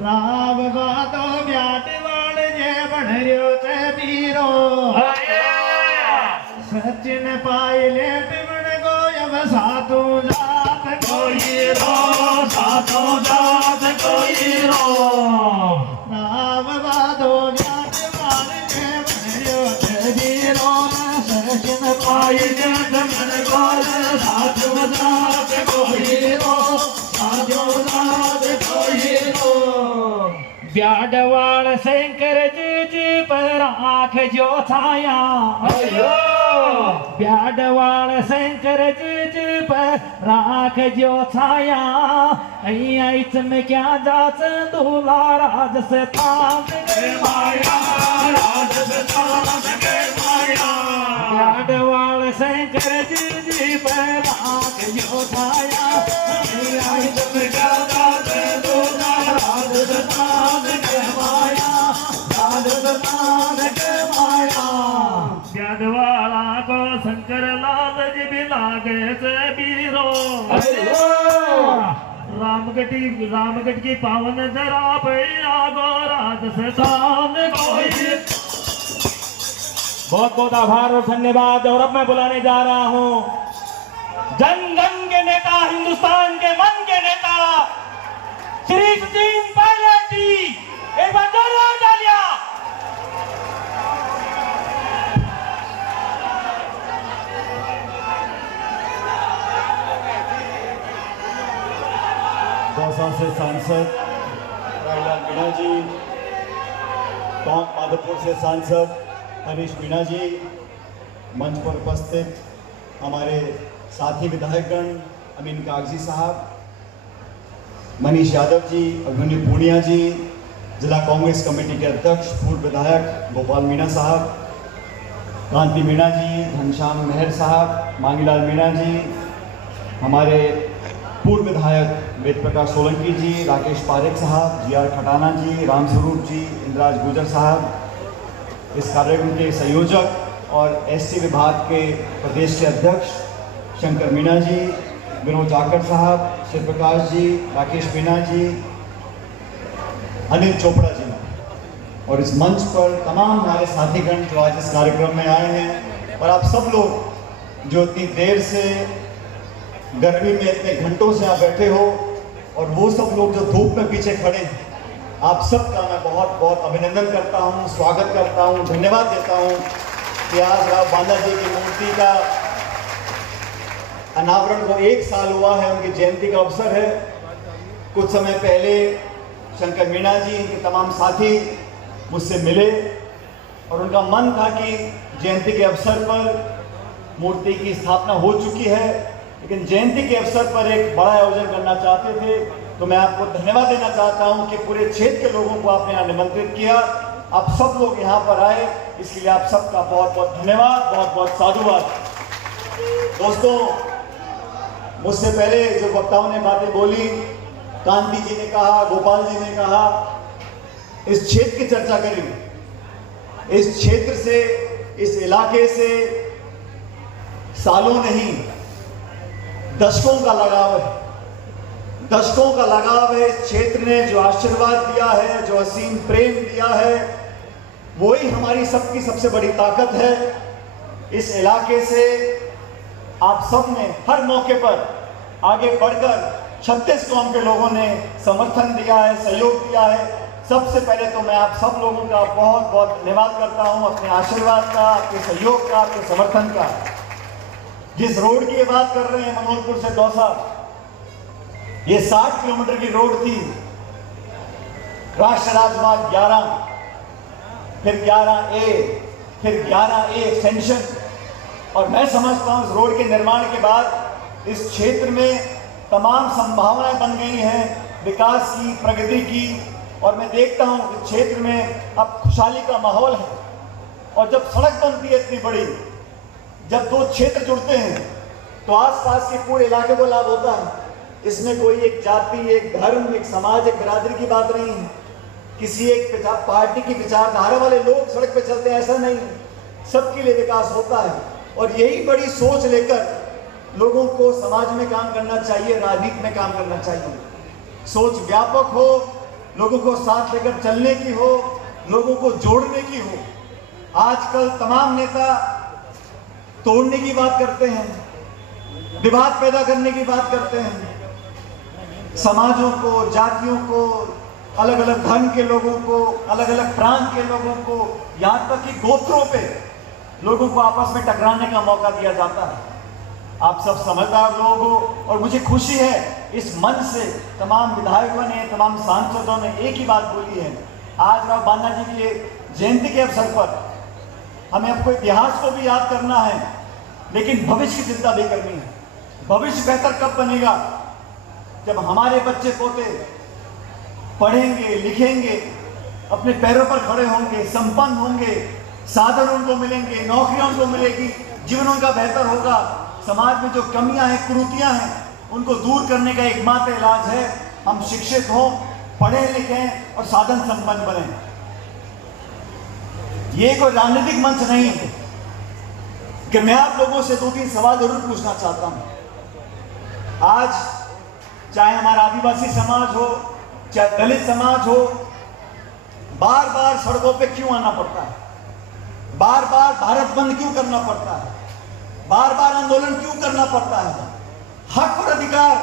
राम बातो ब्याटवाड़ जे बनरियो ते बीरो सचिन पाई ले पिमण को यम सातु जात कोई रो सातु जात कोई रो राम बातो ब्याटवाड़ जे बनरियो ते बीरो सचिन पाई ले पिमण को सातु जात कोई रो सातु जात कोई रो ब्याडवाड़ शंकर जी पर आँख जो छाया ब्याडवाड़ शंकर जी पर आँख जो छाया ऐच में क्या जाच दूल्हा राज से ताज के माया राज से ताज के माया ब्याडवाड़ शंकर जी पर आँख जो छाया ऐच में क्या जाच दूल्हा राज से ताज के माया राज से ताज के माया ब्याडवाड़ा को शंकर लाल जी भी लागे से बीरो रामगढ़ की पावन धरा पैया गो राज से तान कोई। बहुत बहुत आभार और धन्यवाद। और अब मैं बुलाने जा रहा हूँ जन जन के नेता, हिंदुस्तान के मन के नेता श्री सचिन पायलट जी। एक बार जोरदार तालियां। दौसा से सांसद रामलाल मीणा जी, टोंक माधोपुर से सांसद हरीश मीणा जी, मंच पर उपस्थित हमारे साथी विधायकगण अमीन कागजी साहब, मनीष यादव जी, अभिमन्यु पूनिया जी, जिला कांग्रेस कमेटी के अध्यक्ष पूर्व विधायक गोपाल मीणा साहब, कांति मीणा जी, घनश्याम मेहर साहब, मांगीलाल मीणा जी, हमारे पूर्व विधायक वेद प्रकाश सोलंकी जी, राकेश पारेख साहब, जी आर खटाना जी, रामस्वरूप जी, इंद्राज गुजर साहब, इस कार्यक्रम के संयोजक और एसटी विभाग के प्रदेश के अध्यक्ष शंकर मीणा जी, विनोद जाखड़ साहब, शिव प्रकाश जी, राकेश मीणा जी, अनिल चोपड़ा जी, और इस मंच पर तमाम हमारे साथीगण जो आज इस कार्यक्रम में आए हैं, और आप सब लोग जो इतनी देर से गर्मी में इतने घंटों से यहाँ बैठे हो, और वो सब लोग जो धूप में पीछे खड़े हैं, आप सबका मैं बहुत बहुत अभिनंदन करता हूँ, स्वागत करता हूँ, धन्यवाद देता हूँ कि आज राव बांदा जी की मूर्ति का अनावरण को 1 साल हुआ है, उनकी जयंती का अवसर है। कुछ समय पहले शंकर मीणा जी के तमाम साथी मुझसे मिले और उनका मन था कि जयंती के अवसर पर मूर्ति की स्थापना हो चुकी है, लेकिन जयंती के अवसर पर एक बड़ा आयोजन करना चाहते थे। तो मैं आपको धन्यवाद देना चाहता हूं कि पूरे क्षेत्र के लोगों को आपने यहाँ निमंत्रित किया, आप सब लोग यहाँ पर आए, इसके लिए आप सबका बहुत बहुत धन्यवाद, बहुत बहुत साधुवाद। दोस्तों, मुझसे पहले जो वक्ताओं ने बातें बोली, कांति जी ने कहा, गोपाल जी ने कहा, इस क्षेत्र की चर्चा करेंगे। इस क्षेत्र से, इस इलाके से सालों नहीं दशकों का लगाव है, दशकों का लगाव है। इस क्षेत्र ने जो आशीर्वाद दिया है, जो असीम प्रेम दिया है, वही हमारी सबकी सबसे बड़ी ताकत है। इस इलाके से आप सब ने हर मौके पर आगे बढ़कर 36 कौम के लोगों ने समर्थन दिया है, सहयोग दिया है। सबसे पहले तो मैं आप सब लोगों का बहुत बहुत धन्यवाद करता हूं, अपने आशीर्वाद का, आपके सहयोग का, आपके समर्थन का। जिस रोड की बात कर रहे हैं मनोहरपुर से दौसा, ये 60 किलोमीटर की रोड थी। राष्ट्रीय राजमार्ग 11, फिर 11A, फिर 11A एक्सटेंशन, और मैं समझता हूं इस रोड के निर्माण के बाद इस क्षेत्र में तमाम संभावनाएं बन गई हैं विकास की, प्रगति की, और मैं देखता हूं कि क्षेत्र में अब खुशहाली का माहौल है। और जब सड़क बनती है इतनी बड़ी, जब दो क्षेत्र जुड़ते हैं तो आसपास के पूरे इलाके को लाभ होता है। इसमें कोई एक जाति, एक धर्म, एक समाज, एक बिरादरी की बात नहीं है। किसी एक पार्टी की विचारधारा वाले लोग सड़क पे चलते हैं, ऐसा नहीं है। सबके लिए विकास होता है। और यही बड़ी सोच लेकर लोगों को समाज में काम करना चाहिए, राजनीति में काम करना चाहिए। सोच व्यापक हो, लोगों को साथ लेकर चलने की हो, लोगों को जोड़ने की हो। आजकल तमाम नेता तोड़ने की बात करते हैं, विवाद पैदा करने की बात करते हैं। समाजों को, जातियों को, अलग अलग धर्म के लोगों को, अलग अलग प्रांत के लोगों को, यहाँ तक कि गोत्रों पे लोगों को आपस में टकराने का मौका दिया जाता है। आप सब समझदार लोग हो और मुझे खुशी है इस मंच से तमाम विधायकों ने, तमाम सांसदों ने एक ही बात बोली है। आज राव बान्ना जी की जयंती के अवसर पर हमें आपको इतिहास को भी याद करना है, लेकिन भविष्य की चिंता भी करनी है। भविष्य बेहतर कब बनेगा? जब हमारे बच्चे पोते पढ़ेंगे, लिखेंगे, अपने पैरों पर खड़े होंगे, संपन्न होंगे, साधन उनको मिलेंगे, नौकरियां उनको मिलेगी, जीवन उनका बेहतर होगा। समाज में जो कमियां हैं, कुरीतियां हैं, उनको दूर करने का एकमात्र इलाज है हम शिक्षित हों, पढ़े लिखें और साधन संपन्न बने। ये कोई राजनीतिक मंच नहीं है कि मैं आप लोगों से 2-3 सवाल जरूर पूछना चाहता हूं। आज चाहे हमारा आदिवासी समाज हो, चाहे दलित समाज हो, बार बार सड़कों पे क्यों आना पड़ता है? बार बार भारत बंद क्यों करना पड़ता है? बार बार आंदोलन क्यों करना पड़ता है? हक और अधिकार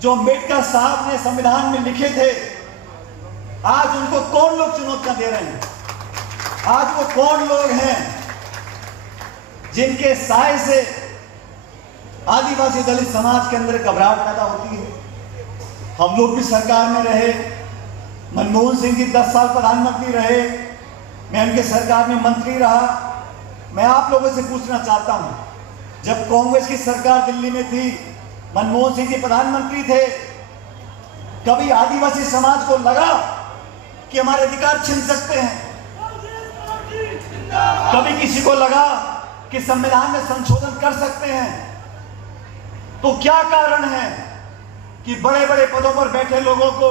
जो अंबेडकर साहब ने संविधान में लिखे थे, आज उनको कौन लोग चुनौतियां दे रहे हैं? आज वो कौन लोग हैं जिनके साए से आदिवासी दलित समाज के अंदर घबराहट पैदा होती है? हम लोग भी सरकार में रहे, मनमोहन सिंह जी 10 साल प्रधानमंत्री रहे, मैं उनके सरकार में मंत्री रहा। मैं आप लोगों से पूछना चाहता हूं, जब कांग्रेस की सरकार दिल्ली में थी, मनमोहन सिंह जी प्रधानमंत्री थे, कभी आदिवासी समाज को लगा कि हमारे अधिकार छीन सकते हैं? कभी किसी को लगा कि संविधान में संशोधन कर सकते हैं? तो क्या कारण है कि बड़े बड़े पदों पर बैठे लोगों को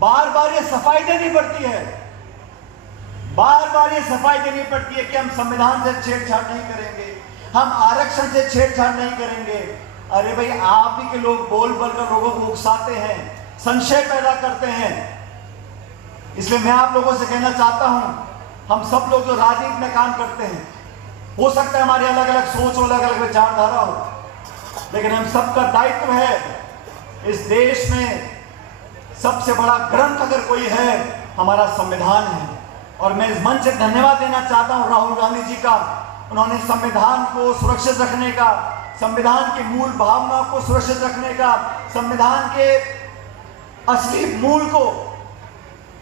बार बार ये सफाई देनी पड़ती है, बार बार ये सफाई देनी पड़ती है कि हम संविधान से छेड़छाड़ नहीं करेंगे, हम आरक्षण से छेड़छाड़ नहीं करेंगे? अरे भाई, आप ही के लोग बोल बोलकर लोगों को उकसाते हैं, संशय पैदा करते हैं। इसलिए मैं आप लोगों से कहना चाहता हूं, हम सब लोग जो राजनीति में काम करते हैं, हो सकता है हमारी अलग अलग सोच हो, अलग अलग विचारधारा हो, लेकिन हम सबका दायित्व है, इस देश में सबसे बड़ा ग्रंथ अगर कोई है, हमारा संविधान है। और मैं इस मंच से धन्यवाद देना चाहता हूं राहुल गांधी जी का। उन्होंने संविधान को सुरक्षित रखने का, संविधान की मूल भावना को सुरक्षित रखने का, संविधान के असली मूल को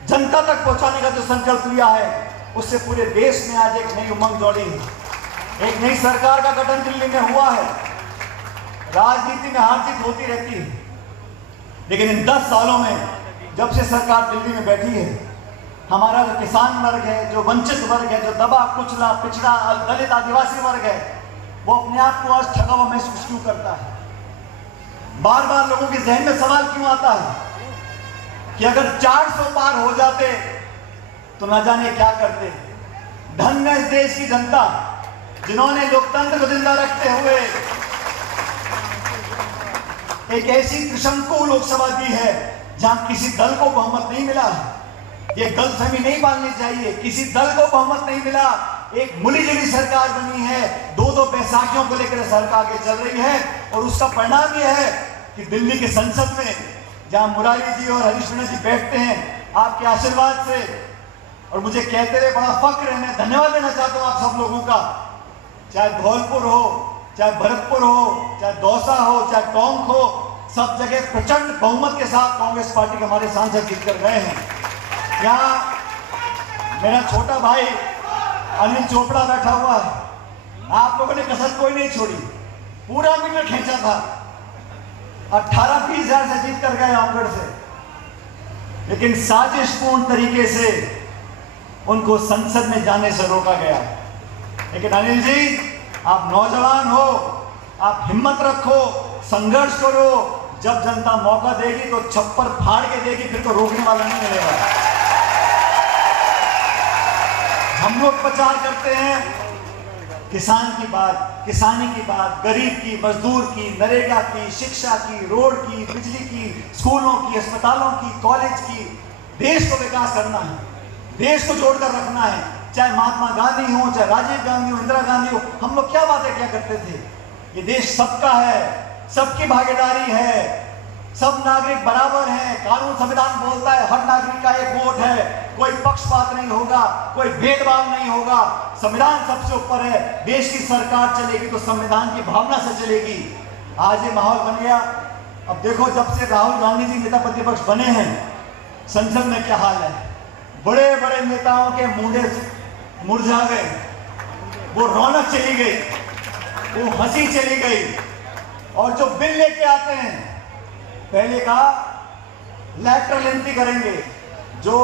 जनता तक पहुंचाने का जो संकल्प लिया है, उससे पूरे देश में आज एक नई उमंग दौड़ी है। एक नई सरकार का गठन दिल्ली में हुआ है। राजनीति में हार जीत होती रहती है, लेकिन इन 10 सालों में जब से सरकार दिल्ली में बैठी है, हमारा जो किसान वर्ग है, जो वंचित वर्ग है, जो दबा कुचला पिछड़ा दलित आदिवासी वर्ग है, वो अपने आप को आज ठगा हुआ महसूस क्यों करता है? बार बार लोगों के जहन में सवाल क्यों आता है कि अगर 400 पार हो जाते तो न जाने क्या करते? धन्य इस देश की जनता जिन्होंने लोकतंत्र को जिंदा रखते हुए एक ऐसी त्रिशंकु लोकसभा दी है जहां किसी दल को बहुमत नहीं मिला है। ये गलतफहमी नहीं पालनी चाहिए, किसी दल को बहुमत नहीं मिला, एक मिलीजुली सरकार बनी है, 2-2 बैसाखियों को लेकर सरकार आगे चल रही है। और उसका परिणाम यह है कि दिल्ली के संसद में जहां मुरारी जी और हरीश मीणा जी बैठते हैं, आपके आशीर्वाद से, और मुझे कहते हुए बड़ा फक्र है, मैं धन्यवाद देना चाहता हूं आप सब लोगों का। चाहे धौलपुर हो, चाहे भरतपुर हो, चाहे दौसा हो, चाहे टोंक हो, सब जगह प्रचंड बहुमत के साथ कांग्रेस पार्टी के हमारे सांसद जीत कर गए हैं। यहाँ मेरा छोटा भाई अनिल चोपड़ा बैठा हुआ है। आप लोगों ने कसर कोई नहीं छोड़ी, पूरा मीटर खींचा था, 18-20 हजार से जीत कर गए रामगढ़ से, लेकिन साजिशपूर्ण तरीके से उनको संसद में जाने से रोका गया। लेकिन अनिल जी, आप नौजवान हो, आप हिम्मत रखो, संघर्ष करो, जब जनता मौका देगी तो छप्पर फाड़ के देगी, फिर तो रोकने वाला नहीं मिलेगा। हम लोग प्रचार करते हैं किसान की बात, किसानी की बात, गरीब की, मजदूर की, नरेगा की, शिक्षा की, रोड की, बिजली की, स्कूलों की, अस्पतालों की, कॉलेज की। देश को विकास करना है, देश को जोड़कर रखना है। चाहे महात्मा गांधी हो, चाहे राजीव गांधी हो, इंदिरा गांधी हो, हम लोग क्या बातें किया करते थे? ये देश सबका है, सबकी भागीदारी है, सब नागरिक बराबर हैं। कानून संविधान बोलता है हर नागरिक का एक वोट है, कोई पक्षपात नहीं होगा, कोई भेदभाव नहीं होगा, संविधान सबसे ऊपर है। देश की सरकार चलेगी तो संविधान की भावना से चलेगी। आज ये माहौल बन गया। अब देखो, जब से राहुल गांधी जी नेता प्रतिपक्ष बने हैं, संसद में क्या हाल है। बड़े बड़े नेताओं के मुंडे मुरझा गए, वो रौनक चली गई, वो हंसी चली गई। और जो बिल लेके आते हैं, पहले कहा लेटरल एंट्री करेंगे, जो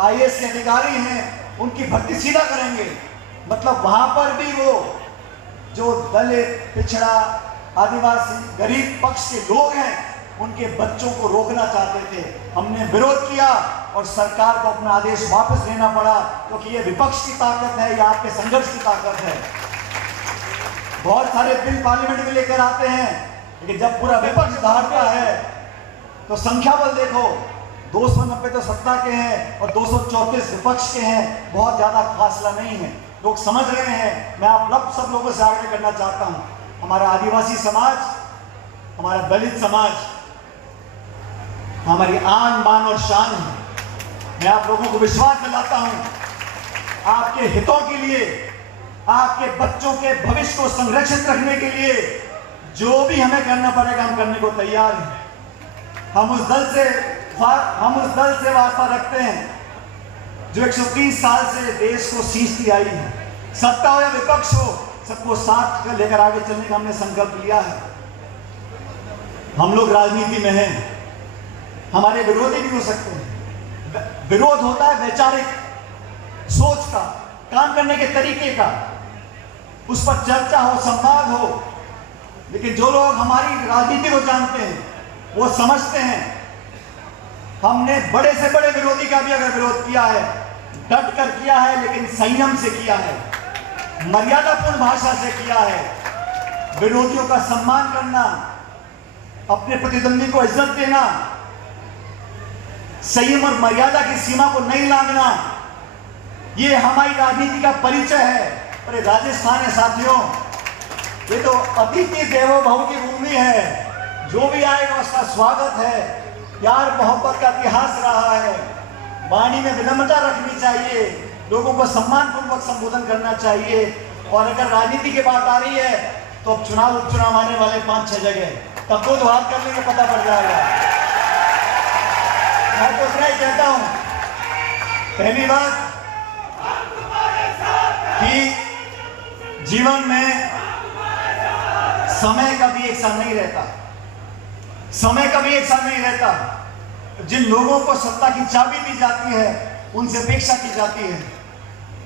आईएएस के अधिकारी हैं उनकी भर्ती सीधा करेंगे। मतलब वहां पर भी वो जो दलित, पिछड़ा, आदिवासी, गरीब पक्ष के लोग हैं, उनके बच्चों को रोकना चाहते थे। हमने विरोध किया और सरकार को अपना आदेश वापस लेना पड़ा, क्योंकि ये विपक्ष की ताकत है, ये आपके संघर्ष की ताकत है। बहुत सारे बिल पार्लियामेंट में लेकर आते हैं, लेकिन जब पूरा विपक्ष धारता है तो संख्या बल देखो, 290 तो सत्ता के हैं और 234 विपक्ष के हैं। बहुत ज्यादा फासला नहीं है, लोग समझ रहे हैं। मैं आप सब लोगों से आग्रह करना चाहता हूं, हमारा आदिवासी समाज, हमारा दलित समाज हमारी आन बान और शान है। मैं आप लोगों को विश्वास दिलाता हूं, आपके हितों के लिए, आपके बच्चों के भविष्य को संरक्षित रखने के लिए जो भी हमें करना पड़ेगा, हम करने को तैयार हैं। हम उस दल से वास्ता रखते हैं जो 130 साल से देश को सींचती आई है। सत्ता हो या विपक्ष हो, सबको साथ लेकर आगे चलने का हमने संकल्प लिया है। हम लोग राजनीति में हैं, हमारे विरोधी भी हो सकते हैं। विरोध होता है वैचारिक सोच का, काम करने के तरीके का, उस पर चर्चा हो, संवाद हो। लेकिन जो लोग हमारी राजनीति को जानते हैं वो समझते हैं, हमने बड़े से बड़े विरोधी का भी अगर विरोध किया है, डट कर किया है, लेकिन संयम से किया है, मर्यादापूर्ण भाषा से किया है। विरोधियों का सम्मान करना, अपने प्रतिद्वंदी को इज्जत देना, संयम और मर्यादा की सीमा को नहीं लांघना, ये हमारी राजनीति का परिचय है। अरे राजस्थान है साथियों, ये तो अतिथि देवो भव की भूमि है। जो भी आएगा उसका स्वागत है। प्यार मोहब्बत का इतिहास रहा है। वाणी में विनम्रता रखनी चाहिए, लोगों को सम्मान पूर्वक संबोधन करना चाहिए। और अगर राजनीति की बात आ रही है तो अब चुनाव उपचुनाव आने वाले 5-6 जगह, तब तो बात करने का पता पड़ जाएगा। मैं तो इतना ही कहता हूं, पहली बात कि जीवन में समय कभी एक सा नहीं रहता, समय कभी एक सा नहीं रहता। जिन लोगों को सत्ता की चाबी दी जाती है, उनसे अपेक्षा की जाती है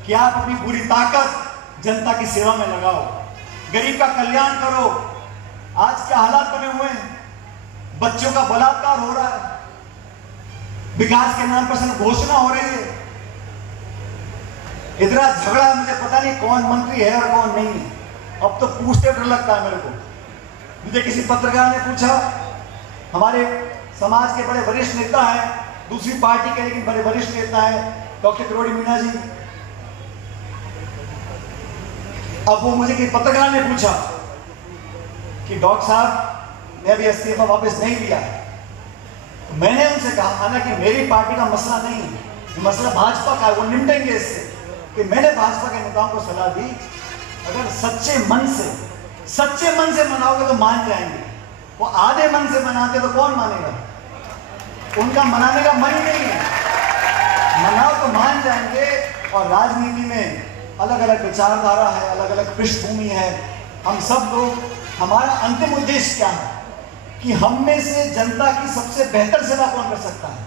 कि आप अपनी पूरी ताकत जनता की सेवा में लगाओ, गरीब का कल्याण करो। आज क्या हालात बने हुए हैं, बच्चों का बलात्कार हो रहा है, विकास के नाम पर सिर्फ घोषणा हो रही है। इतना झगड़ा, मुझे पता नहीं कौन मंत्री है और कौन नहीं है। अब तो पूछते डर लगता है मेरे को। मुझे किसी पत्रकार ने पूछा, हमारे समाज के बड़े वरिष्ठ नेता हैं, दूसरी पार्टी के लेकिन बड़े वरिष्ठ नेता हैं, डॉक्टर किरोड़ी मीणा जी। अब वो मुझे किसी पत्रकार ने पूछा कि डॉक्टर साहब मैं अभी इस्तीफा वापस नहीं लिया। तो मैंने उनसे कहा, हालांकि मेरी पार्टी का मसला नहीं है, मसला भाजपा का है, वो निपटेंगे इससे। कि मैंने भाजपा के नेताओं को सलाह दी, अगर सच्चे मन से मनाओगे तो मान जाएंगे। वो आधे मन से मनाते तो कौन मानेगा? उनका मनाने का मन ही नहीं है। मनाओ तो मान जाएंगे। और राजनीति में अलग अलग विचारधारा है, अलग अलग पृष्ठभूमि है। हम सब लोग, हमारा अंतिम उद्देश्य क्या है कि हम में से जनता की सबसे बेहतर सेवा कौन कर सकता है।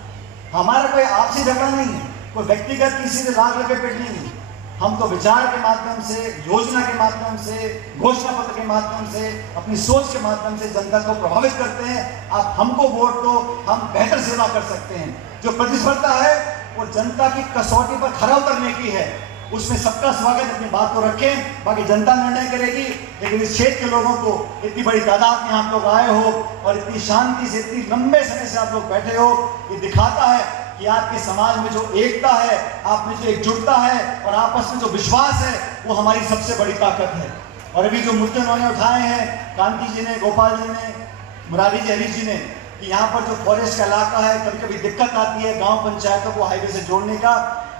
हमारा कोई आपसी झगड़ा नहीं है, कोई व्यक्तिगत किसी से लाग लगे पेट नहीं है। हम तो विचार के माध्यम से, योजना के माध्यम से, घोषणा पत्र के माध्यम से, अपनी सोच के माध्यम से जनता को प्रभावित करते हैं। आप हमको वोट दो, हम बेहतर सेवा कर सकते हैं। जो प्रतिस्पर्धा है वो जनता की कसौटी पर खरा उतरने की है। उसमें सबका स्वागत, अपनी बात को रखें, बाकी जनता निर्णय करेगी। लेकिन इस क्षेत्र के लोगों को, इतनी बड़ी तादाद में आप लोग आए हो और इतनी शांति से, इतनी लंबे समय से आप लोग बैठे हो, ये दिखाता है कि आपके समाज में जो एकता है, आप में जो एकजुटता है और आपस में जो विश्वास है, वो हमारी सबसे बड़ी ताकत है। और अभी जो मुद्दे उन्होंने उठाए हैं, कांति जी ने, गोपाल जी ने, मुरारी जी, हरीश जी ने, कि यहाँ पर जो फॉरेस्ट का इलाका है, कभी कभी दिक्कत आती है गांव पंचायतों को हाईवे से जोड़ने का।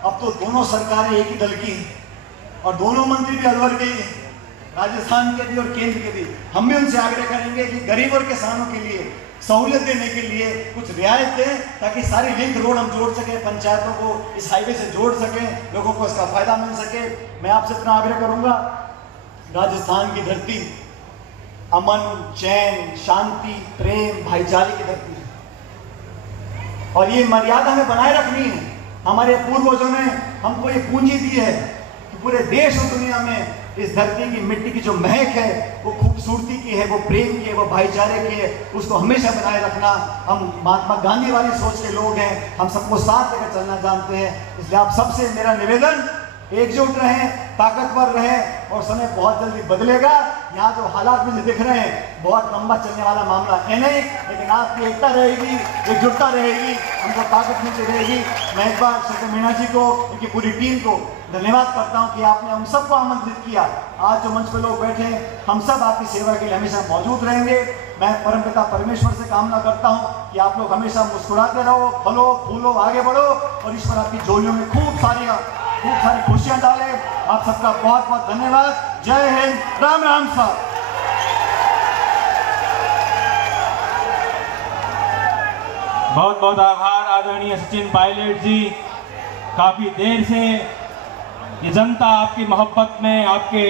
अब तो दोनों सरकारें एक ही दल की हैं और दोनों मंत्री भी अलवर के ही हैं, राजस्थान के भी और केंद्र के भी। हम भी उनसे आग्रह करेंगे कि गरीब और किसानों के लिए सहूलियत देने के लिए कुछ रियायत दें, ताकि सारी लिंक रोड हम जोड़ सकें, पंचायतों को इस हाईवे से जोड़ सकें, लोगों को इसका फायदा मिल सके। मैं आपसे इतना आग्रह करूंगा, राजस्थान की धरती अमन, चैन, शांति, प्रेम, भाईचारे की धरती है और ये मर्यादा हमें बनाए रखनी है। हमारे पूर्वजों ने हमको ये पूंजी दी है कि पूरे देश और दुनिया में इस धरती की मिट्टी की जो महक है, वो खूबसूरती की है, वो प्रेम की है, वो भाईचारे की है, उसको हमेशा बनाए रखना। हम महात्मा गांधी वाली सोच के लोग हैं, हम सबको साथ लेकर चलना जानते हैं। इसलिए आप सबसे मेरा निवेदन, एकजुट रहें, ताकतवर रहें और समय बहुत जल्दी बदलेगा। यहाँ जो हालात मुझे दिख रहे हैं, बहुत लंबा चलने वाला मामला है नहीं, लेकिन आपकी एकता रहेगी, एकजुटता रहेगी, हमको ताकत मिलती रहेगी। मैं एक बार शंकर मीणा जी को, उनकी पूरी टीम को धन्यवाद करता हूँ कि आपने हम सबको आमंत्रित किया। आज जो मंच पे लोग बैठे हैं, हम सब आपकी सेवा के लिए हमेशा मौजूद रहेंगे। मैं परमपिता परमेश्वर से कामना करता हूँ कि आप लोग हमेशा मुस्कुराते रहो, फलो फूलो, आगे बढ़ो और ईश्वर आपकी झोलियों में खूब सारी खुशियां डाले। आप सबका बहुत बहुत धन्यवाद। जय हिंद, राम राम साहब। बहुत बहुत आभार आदरणीय सचिन पायलट जी। काफी देर से ये जनता आपकी मोहब्बत में, आपके